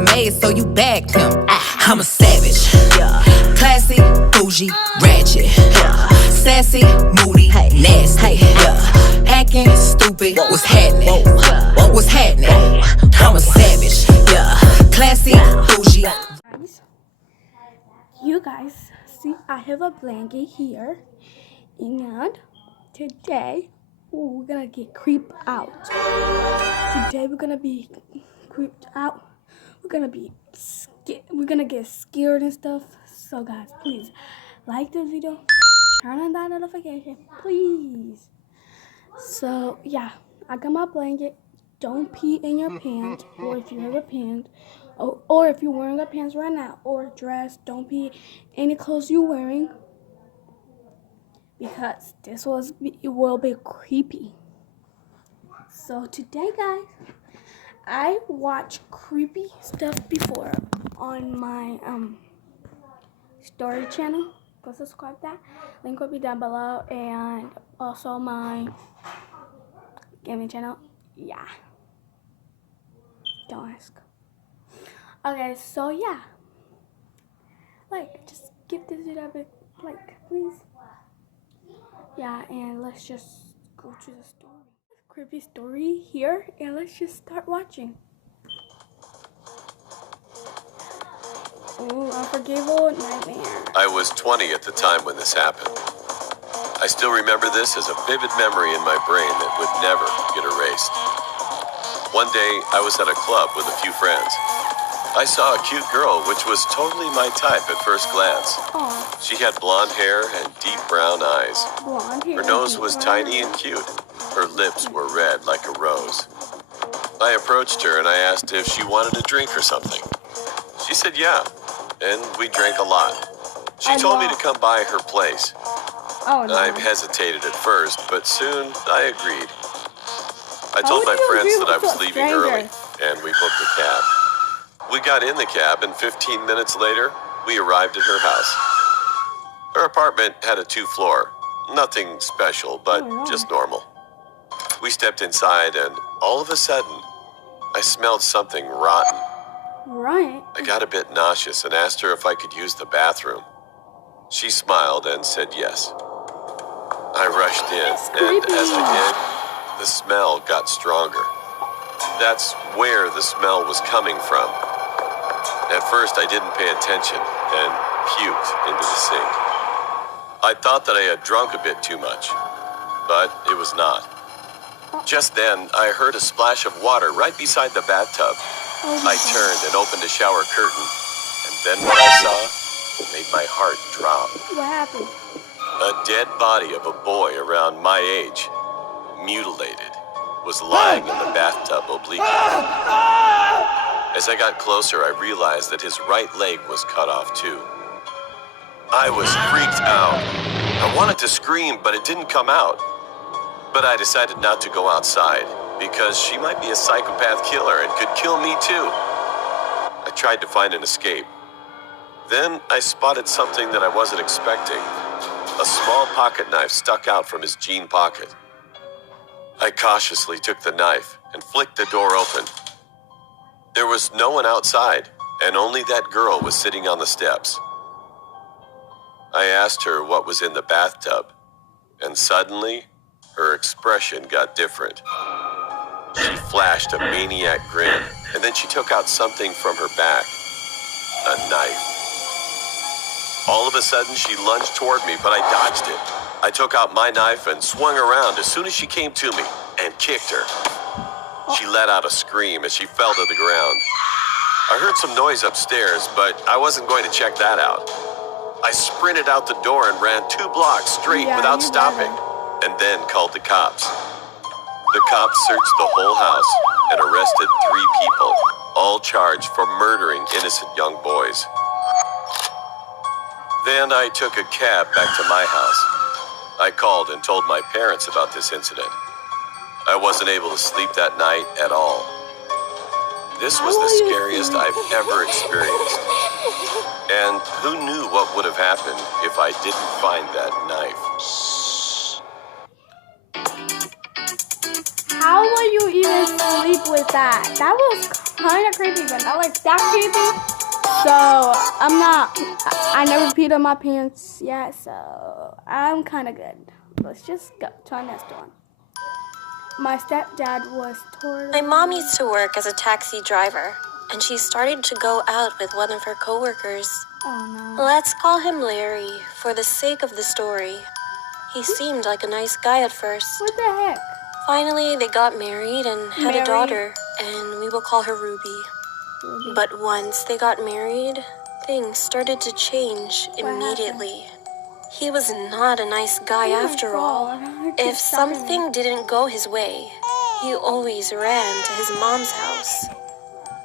made, so you bagged him. I'm a savage, classy, bougie, ratchet, sassy, moody, nasty, acting stupid. What's happening? What's happening? I'm a savage, classy, bougie. You guys see, I have a blanket here, and today we're gonna get creeped out. Today we're gonna be creeped out. We're gonna get scared and stuff. So guys, please like this video, turn on that notification, please. So yeah, I got my blanket. Don't pee in your pants, or if you have a pants, or if you're wearing a pants right now, or a dress, don't pee any clothes you're wearing, because it will be creepy. So today, guys, I watched creepy stuff before on my story channel. Go subscribe to that. Link will be down below, and also my gaming channel. Yeah. Don't ask. Okay, so yeah. Just give this video a big like, please. Yeah, and let's just go to the story. Creepy story here, and let's just start watching. Ooh, unforgivable nightmare. I was 20 at the time when this happened. I still remember this as a vivid memory in my brain that would never get erased. One day, I was at a club with a few friends. I saw a cute girl, which was totally my type at first glance. Aww. She had blonde hair and deep brown eyes. Blonde hair. Her nose was tiny and cute. Her lips were red like a rose. I approached her and I asked if she wanted a drink or something. She said yeah, and we drank a lot. She told me to come by her place. Oh, no. I hesitated at first, but soon I agreed. I told my friends that I was leaving early, and we booked a cab. We got in the cab, and 15 minutes later, we arrived at her house. Her apartment had a 2-floor. Nothing special, but just normal. We stepped inside, and all of a sudden, I smelled something rotten. Right. I got a bit nauseous and asked her if I could use the bathroom. She smiled and said yes. I rushed in, and as I did, the smell got stronger. That's where the smell was coming from. At first, I didn't pay attention and puked into the sink. I thought that I had drunk a bit too much, but it was not. Just then, I heard a splash of water right beside the bathtub. I turned and opened a shower curtain, and then what I saw made my heart drop. What happened? A dead body of a boy around my age, mutilated, was lying in the bathtub obliquely. As I got closer, I realized that his right leg was cut off too. I was freaked out. I wanted to scream, but it didn't come out. But I decided not to go outside, because she might be a psychopath killer and could kill me too. I tried to find an escape. Then I spotted something that I wasn't expecting. A small pocket knife stuck out from his jean pocket. I cautiously took the knife and flicked the door open. There was no one outside, and only that girl was sitting on the steps. I asked her what was in the bathtub, and suddenly, her expression got different. She flashed a maniac grin, and then she took out something from her back. A knife. All of a sudden, she lunged toward me, but I dodged it. I took out my knife and swung around as soon as she came to me and kicked her. She let out a scream as she fell to the ground. I heard some noise upstairs, but I wasn't going to check that out. I sprinted out the door and ran 2 blocks straight without stopping, and then called the cops. The cops searched the whole house and arrested 3 people, all charged for murdering innocent young boys. Then I took a cab back to my house. I called and told my parents about this incident. I wasn't able to sleep that night at all. This was the scariest I've ever experienced. And who knew what would have happened if I didn't find that knife? How will you even sleep with that? That was kind of creepy, but not like that creepy. So I never peed on my pants yet, so I'm kind of good. Let's just go to our next one. My stepdad was totally... My mom used to work as a taxi driver, and she started to go out with one of her coworkers. Oh no. Let's call him Larry for the sake of the story. He seemed like a nice guy at first. What the heck? Finally, they got married and had a daughter, and we will call her Ruby. But once they got married, things started to change immediately. He was not a nice guy after all. If something didn't go his way, he always ran to his mom's house.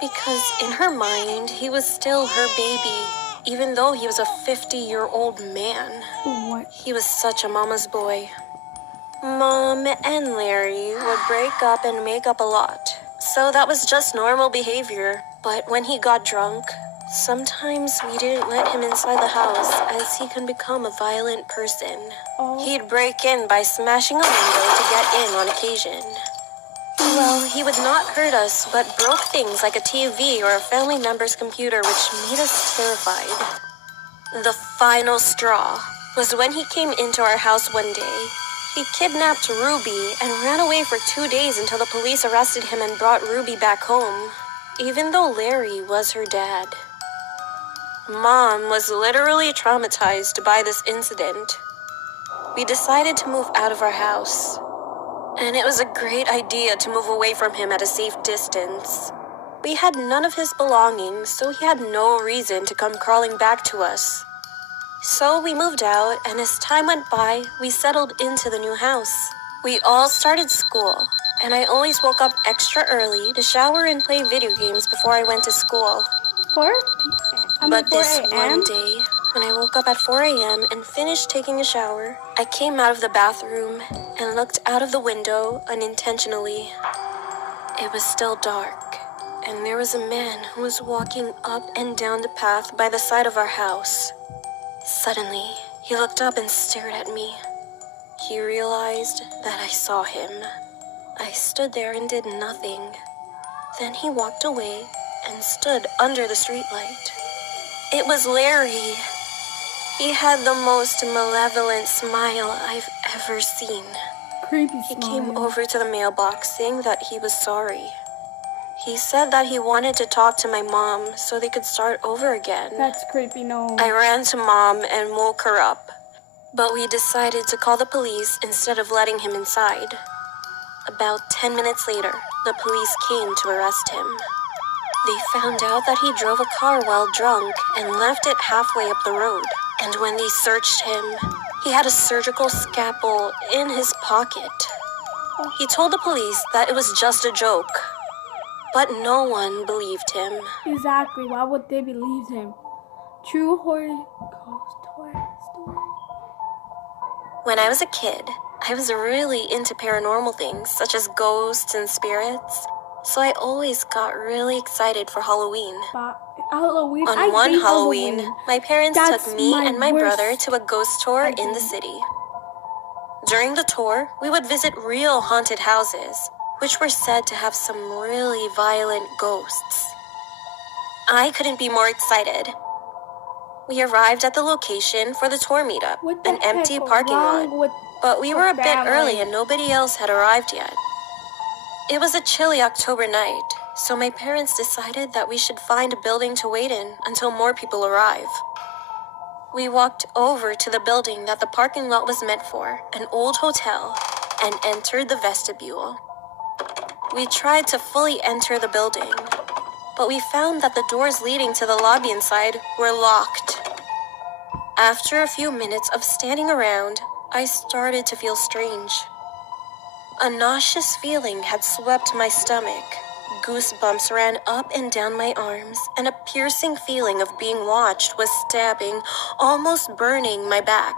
Because in her mind, he was still her baby, even though he was a 50-year-old man. What? He was such a mama's boy. Mom and Larry would break up and make up a lot, so that was just normal behavior. But when he got drunk, sometimes we didn't let him inside the house as he can become a violent person. Oh. He'd break in by smashing a window to get in on occasion. Well, he would not hurt us, but broke things like a TV or a family member's computer, which made us terrified. The final straw was when he came into our house one day. He kidnapped Ruby and ran away for 2 days until the police arrested him and brought Ruby back home, even though Larry was her dad. Mom was literally traumatized by this incident. We decided to move out of our house, and it was a great idea to move away from him at a safe distance. We had none of his belongings, so he had no reason to come crawling back to us. So we moved out, and as time went by, we settled into the new house. We all started school, and I always woke up extra early to shower and play video games before I went to school. 4 But this 4 one a.m.? day, when I woke up at 4 a.m. and finished taking a shower, I came out of the bathroom and looked out of the window unintentionally. It was still dark, and there was a man who was walking up and down the path by the side of our house. Suddenly, he looked up and stared at me. He realized that I saw him. I stood there and did nothing. Then he walked away and stood under the streetlight. It was Larry. He had the most malevolent smile I've ever seen. Creepy He smile. came over to the mailbox saying that he was sorry. He said that he wanted to talk to my mom so they could start over again. That's creepy, no. I ran to Mom and woke her up, but we decided to call the police instead of letting him inside. About 10 minutes later, the police came to arrest him. They found out that he drove a car while drunk and left it halfway up the road. And when they searched him, he had a surgical scalpel in his pocket. He told the police that it was just a joke, but no one believed him. Exactly. Why would they believe him? True horror ghost horror story. When I was a kid, I was really into paranormal things such as ghosts and spirits, so I always got really excited for Halloween. But Halloween. I On one hate Halloween, my parents That's took me my and my worst brother to a ghost tour in the city. During the tour, we would visit real haunted houses, which were said to have some really violent ghosts. I couldn't be more excited. We arrived at the location for the tour meetup, What the an empty heck parking wrong lot, with but we were a bit family? early and nobody else had arrived yet. It was a chilly October night, so my parents decided that we should find a building to wait in until more people arrive. We walked over to the building that the parking lot was meant for, an old hotel, and entered the vestibule. We tried to fully enter the building, but we found that the doors leading to the lobby inside were locked. After a few minutes of standing around, I started to feel strange. A nauseous feeling had swept my stomach. Goosebumps ran up and down my arms, and a piercing feeling of being watched was stabbing, almost burning my back.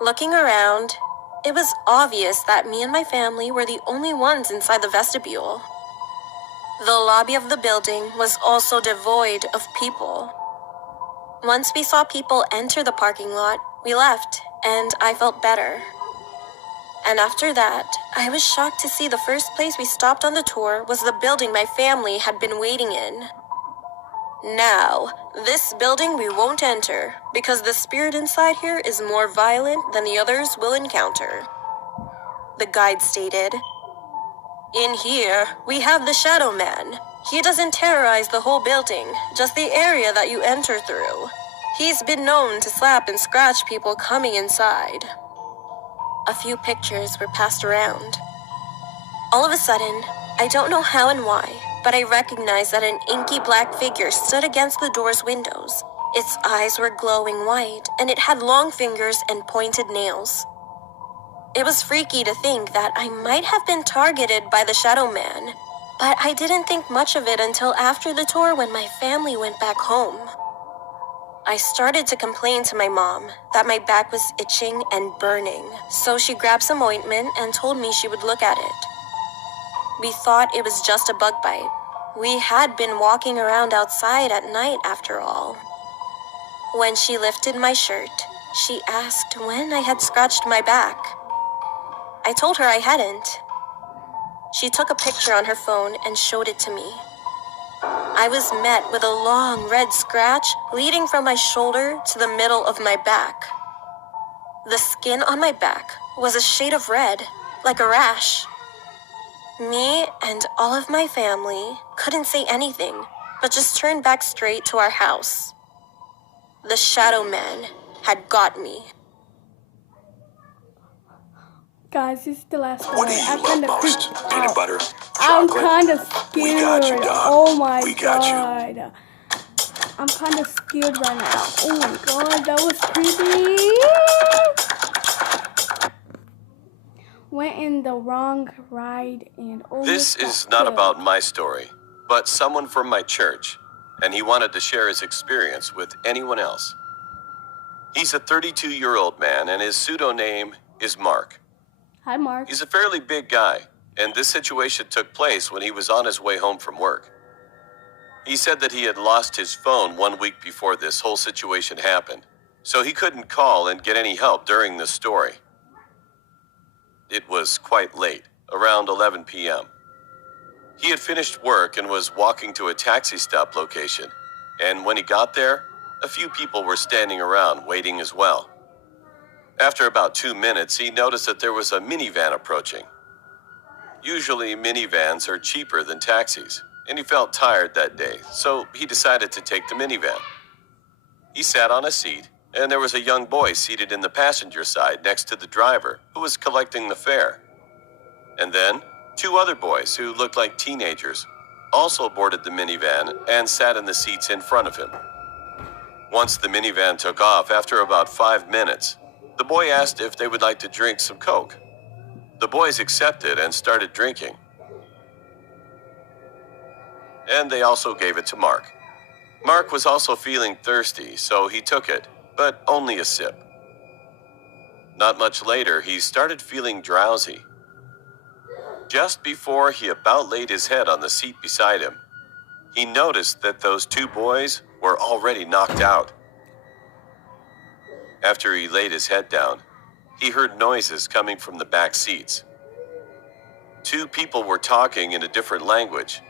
Looking around, it was obvious that me and my family were the only ones inside the vestibule. The lobby of the building was also devoid of people. Once we saw people enter the parking lot, we left, and I felt better. And after that, I was shocked to see the first place we stopped on the tour was the building my family had been waiting in. Now, this building we won't enter, because the spirit inside here is more violent than the others will encounter. The guide stated, "In here, we have the Shadow Man. He doesn't terrorize the whole building, just the area that you enter through. He's been known to slap and scratch people coming inside." A few pictures were passed around. All of a sudden, I don't know how and why, but I recognized that an inky black figure stood against the door's windows. Its eyes were glowing white, and it had long fingers and pointed nails. It was freaky to think that I might have been targeted by the Shadow Man, but I didn't think much of it until after the tour when my family went back home. I started to complain to my mom that my back was itching and burning, so she grabbed some ointment and told me she would look at it. We thought it was just a bug bite. We had been walking around outside at night after all. When she lifted my shirt, she asked when I had scratched my back. I told her I hadn't. She took a picture on her phone and showed it to me. I was met with a long red scratch leading from my shoulder to the middle of my back. The skin on my back was a shade of red, like a rash. Me and all of my family couldn't say anything, but just turned back straight to our house. The Shadow Man had got me. Guys, this is the last story. What do you I'm love kinda most? freaked Peanut out. butter? I'm Chocolate? kind of scared. We got you, dog. Oh my We got you. god. I'm kind of scared right now. Oh my god, that was creepy. Went in the wrong ride and This almost got is not killed. about my story, but someone from my church, and he wanted to share his experience with anyone else. He's a 32-year-old man, and his pseudo name is Mark. Hi, Mark. He's a fairly big guy, and this situation took place when he was on his way home from work. He said that he had lost his phone 1 week before this whole situation happened, so he couldn't call and get any help during this story. It was quite late, around 11 p.m. He had finished work and was walking to a taxi stop location, and when he got there, a few people were standing around waiting as well. After about 2 minutes, he noticed that there was a minivan approaching. Usually, minivans are cheaper than taxis, and he felt tired that day, so he decided to take the minivan. He sat on a seat, and there was a young boy seated in the passenger side next to the driver, who was collecting the fare. And then, 2 other boys who looked like teenagers also boarded the minivan and sat in the seats in front of him. Once the minivan took off, after about 5 minutes, the boy asked if they would like to drink some Coke. The boys accepted and started drinking. And they also gave it to Mark. Mark was also feeling thirsty, so he took it, but only a sip. Not much later, he started feeling drowsy. Just before he about laid his head on the seat beside him, he noticed that those 2 boys were already knocked out. After he laid his head down, he heard noises coming from the back seats. 2 people were talking in a different language.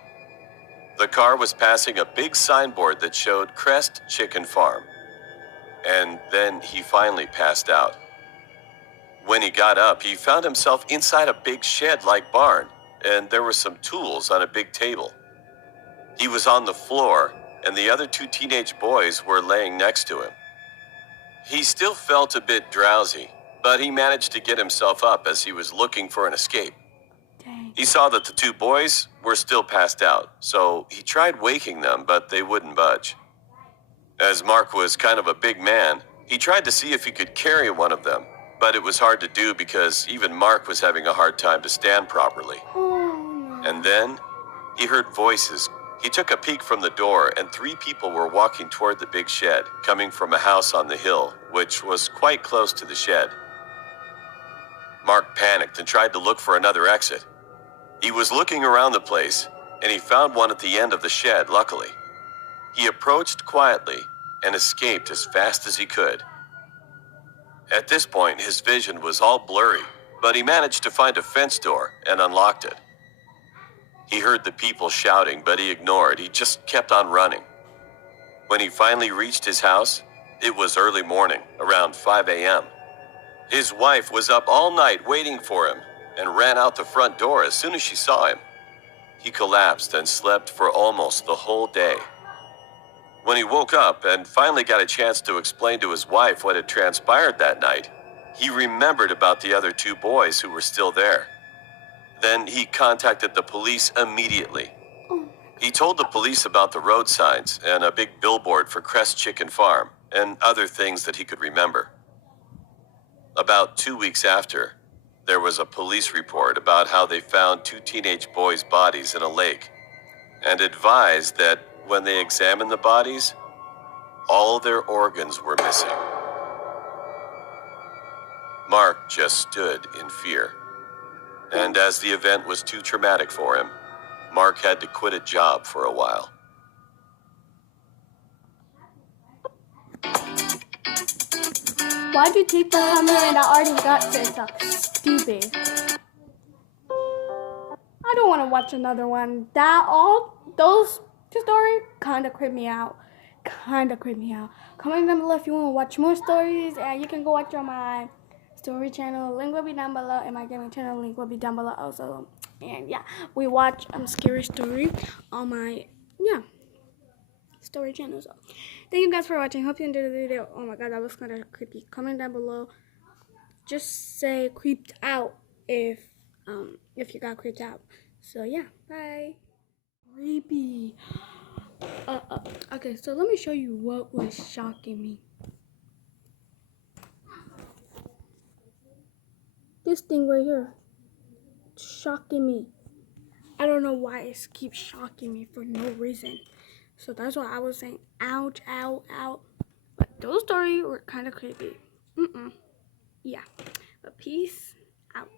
The car was passing a big signboard that showed Crest Chicken Farm. And then he finally passed out. When he got up, he found himself inside a big shed-like barn, and there were some tools on a big table. He was on the floor, and the other 2 teenage boys were laying next to him. He still felt a bit drowsy, but he managed to get himself up as he was looking for an escape. Dang. He saw that the 2 boys were still passed out, so he tried waking them, but they wouldn't budge. As Mark was kind of a big man, he tried to see if he could carry one of them, but it was hard to do because even Mark was having a hard time to stand properly. Oh, no. And then he heard voices. He took a peek from the door, and 3 people were walking toward the big shed, coming from a house on the hill, which was quite close to the shed. Mark panicked and tried to look for another exit. He was looking around the place, and he found one at the end of the shed, luckily. He approached quietly and escaped as fast as he could. At this point, his vision was all blurry, but he managed to find a fence door and unlocked it. He heard the people shouting, but he ignored. He just kept on running. When he finally reached his house, it was early morning, around 5 a.m. His wife was up all night waiting for him and ran out the front door as soon as she saw him. He collapsed and slept for almost the whole day. When he woke up and finally got a chance to explain to his wife what had transpired that night, he remembered about the other two boys who were still there. Then he contacted the police immediately. He told the police about the road signs and a big billboard for Crest Chicken Farm and other things that he could remember. About 2 weeks after, there was a police report about how they found two teenage boys' bodies in a lake and advised that when they examined the bodies, all their organs were missing. Mark just stood in fear. And as the event was too traumatic for him, Mark had to quit a job for a while. Why'd you take the camera and I already got TikTok? Stupid. I don't want to watch another one. Those two stories kind of creep me out. Comment down below if you want to watch more stories, and you can go watch on my story channel. Link will be down below, and my gaming channel link will be down below also. And yeah, we watch scary story on my story channel. So thank you guys for watching. Hope you enjoyed the video. Oh my god, that was kind of creepy. Comment down below. Just say creeped out if you got creeped out. So yeah, bye. Creepy. Okay, so let me show you what was shocking me. This thing right here, shocking me. I don't know why it keeps shocking me for no reason. So that's why I was saying ouch, ow, ow. But those stories were kind of creepy. Yeah. But peace out.